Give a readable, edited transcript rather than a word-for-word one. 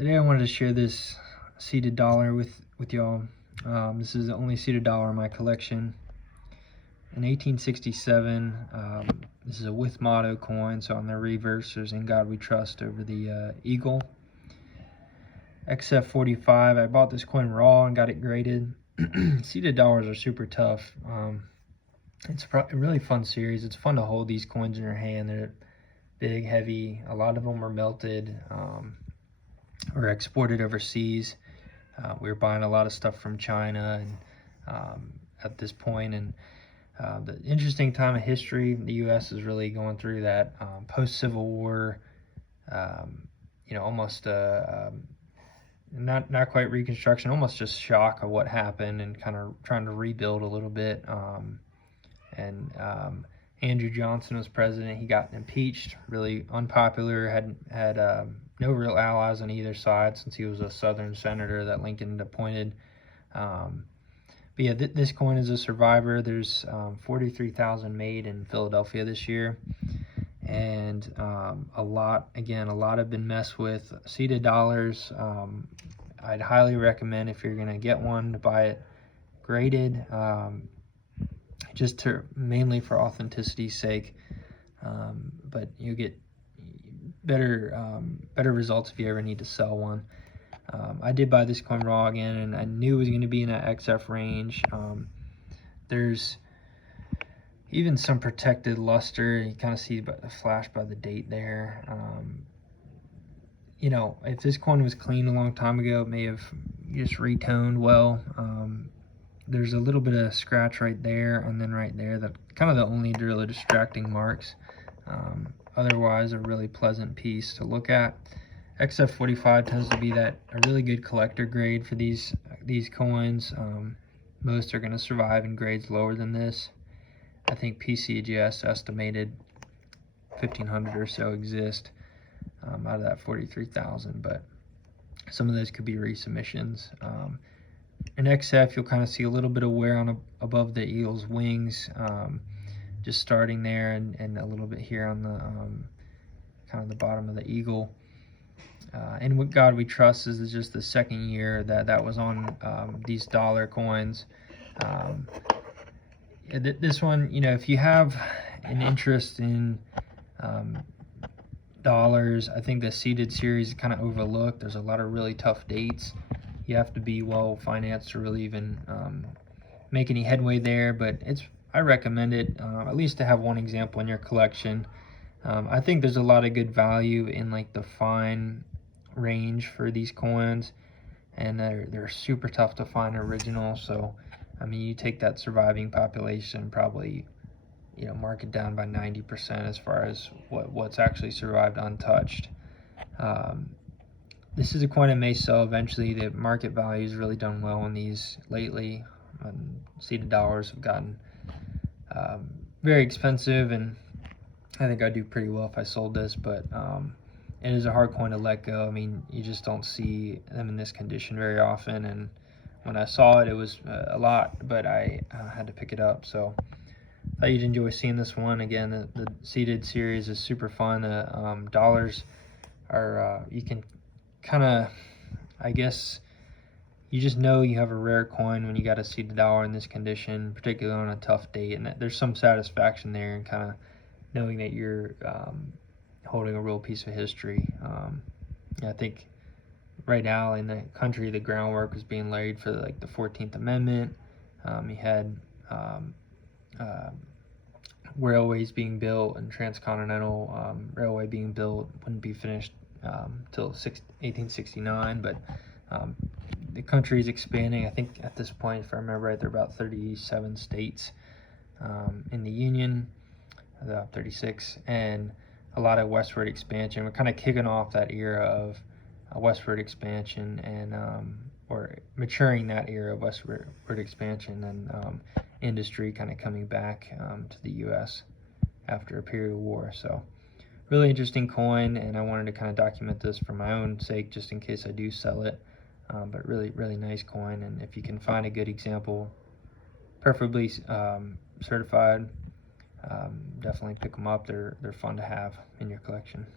Today I wanted to share this seeded dollar with y'all. This is the only seeded dollar in my collection. In 1867, this is a with motto coin, so on the reverse there's "In God We Trust" over the eagle. XF45, I bought this coin raw and got it graded. Seeded dollars are super tough. It's a really fun series. It's fun to hold these coins in your hand. They're big, heavy. A lot of them were melted or exported overseas. We were buying a lot of stuff from China and at this point, and the interesting time of history, the U.S. is really going through that post-Civil War, almost not quite reconstruction, almost just shock of what happened, and kind of trying to rebuild a little bit. Andrew Johnson was president. He got impeached, really unpopular, had no real allies on either side since he was a Southern senator that Lincoln appointed. But yeah, this coin is a survivor. There's 43,000 made in Philadelphia this year, and a lot have been messed with. Seeded dollars, I'd highly recommend, if you're gonna get one, to buy it graded, mainly for authenticity's sake. But you get better results if you ever need to sell one. I did buy this coin raw again, and I knew it was going to be in that XF range. There's even some protected luster. You kind of see the flash by the date there. If this coin was cleaned a long time ago, it may have just retoned well. There's a little bit of scratch right there and then right there. That kind of the only really distracting marks. Otherwise, a really pleasant piece to look at. XF45 tends to be a really good collector grade for these coins. Most are going to survive in grades lower than this. I think PCGS estimated 1,500 or so exist out of that 43,000, but some of those could be resubmissions. In XF, you'll kind of see a little bit of wear above the eagle's wings, just starting there, and a little bit here on the kind of the bottom of the eagle. And "With God We Trust" is just the second year that was on these dollar coins. This one, if you have an interest in dollars, I think the seeded series is kind of overlooked. There's a lot of really tough dates. You have to be well financed to really even make any headway there, but I recommend it, at least to have one example in your collection. I think there's a lot of good value in the fine range for these coins, and they're super tough to find original. So I mean, you take that surviving population, probably mark it down by 90% as far as what's actually survived untouched. This is a coin that may sell eventually. The market value has really done well on these lately. Seeded dollars have gotten very expensive, and I think I'd do pretty well if I sold this, but it is a hard coin to let go. I mean, you just don't see them in this condition very often, and when I saw it, it was a lot, but I had to pick it up. So I thought you'd enjoy seeing this one. Again, the seeded series is super fun. Dollars are, you can kind of, I guess, you just know you have a rare coin when you got a seeded dollar in this condition, particularly on a tough date, and there's some satisfaction there in kind of knowing that you're holding a real piece of history. I think right now in the country, the groundwork was being laid for the 14th Amendment. You had railways being built, and transcontinental railway being built. Wouldn't be finished till 1869, but the country is expanding. I think at this point, if I remember right, there are about 37 states in the Union, 36, and a lot of westward expansion. We're kind of kicking off that era of westward expansion, and or maturing that era of westward expansion, and industry kind of coming back to the U.S. after a period of war. So really interesting coin, and I wanted to kind of document this for my own sake, just in case I do sell it. But really nice coin, and if you can find a good example, preferably certified, definitely pick them up. They're fun to have in your collection.